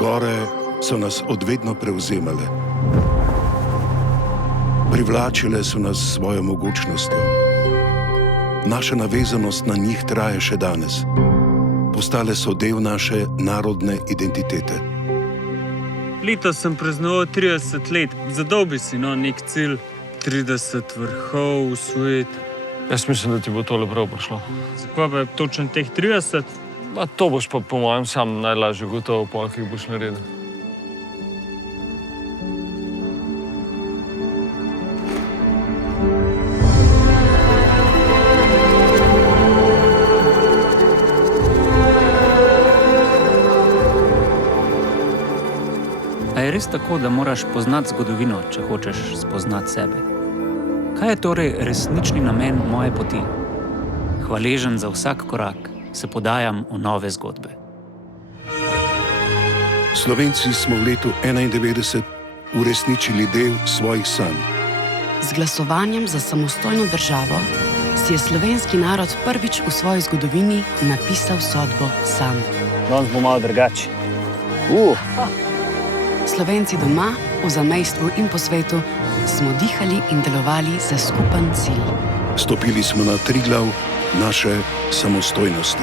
Gore so nas odvedno prevzemale. Privlačile so nas s svojo mogočnostjo. Naša navezanost na njih traja še danes. Postale so del naše narodne identitete. Letos sem praznoval 30 let. Zadal bi si nek cilj 30 vrhov osvojiti. Jaz mislim, da ti bo tole prav prišlo. Zakaj pa je točno teh 30? To boš pa po mojem sam najlažje gotovo pol, ki boš naredil. A je res tako, da moraš poznati zgodovino, če hočeš spoznati sebe? Kaj je torej resnični namen moje poti? Hvaležen za vsak korak se podajam v nove zgodbe. Slovenci smo v letu 1991 uresničili del svojih sanj. Z glasovanjem za samostojno državo si je slovenski narod prvič v svoji zgodovini napisal sodbo sam. Danes bo malo drugače. Slovenci doma, v zamejstvu in po svetu smo dihali in delovali za skupen cilj. Stopili smo na Triglav naše samostojnosti.